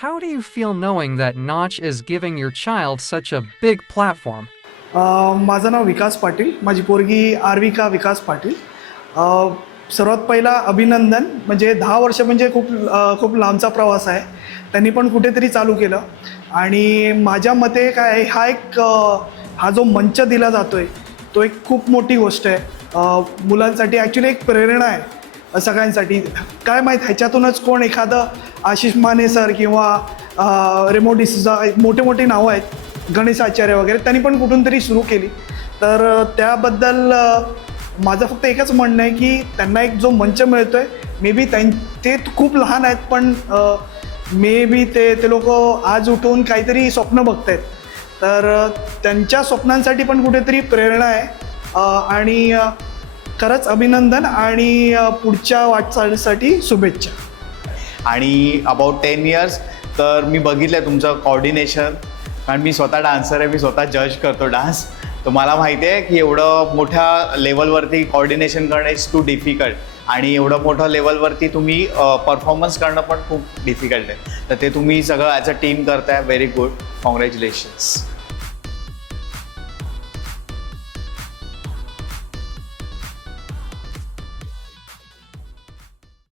How do you feel knowing that Notch is giving your child such a big platform? माझं नाव विकास पाटील, माझी पोरगी आर्विका विकास पाटील. सर्वात पहिला अभिनंदन. म्हणजे 10 वर्ष म्हणजे खूप लांबचा प्रवास आहे. त्यांनी पण कुठेतरी चालू केलं आणि माझ्या मते काय आहे, हा जो मंच दिला जातो आहे तो एक खूप मोठी गोष्ट आहे. मुलांसाठी ॲक्च्युली एक प्रेरणा आहे सगळ्यांसाठी. काय माहीत ह्याच्यातूनच कोण एखादं आशिष माने सर किंवा रेमो डिसूजा, मोठे नावं आहेत, गणेश आचार्य वगैरे, त्यांनी पण कुठून तरी सुरू केली. तर त्याबद्दल माझं फक्त एकच म्हणणं आहे की त्यांना एक जो मंच मिळतो आहे, मे बी ते खूप लहान आहेत पण मे बी ते लोक आज उठून काहीतरी स्वप्न बघत आहेत. तर त्यांच्या स्वप्नांसाठी पण कुठेतरी प्रेरणा आहे. आणि खरंच अभिनंदन आणि पुढच्या वाटचालीसाठी शुभेच्छा. आणि अबाउट 10 इयर्स तर मी बघितलं आहे तुमचं कॉर्डिनेशन, कारण मी स्वतः डान्सर आहे, मी स्वतः जज करतो डान्स. तर मला माहिती आहे की एवढं मोठ्या लेवलवरती कॉर्डिनेशन करणं इज टू डिफिकल्ट आणि एवढं मोठं लेवलवरती तुम्ही परफॉर्मन्स करणं पण खूप डिफिकल्ट आहे. तर ते तुम्ही सगळं ॲज अ टीम करताय. Very good, congratulations.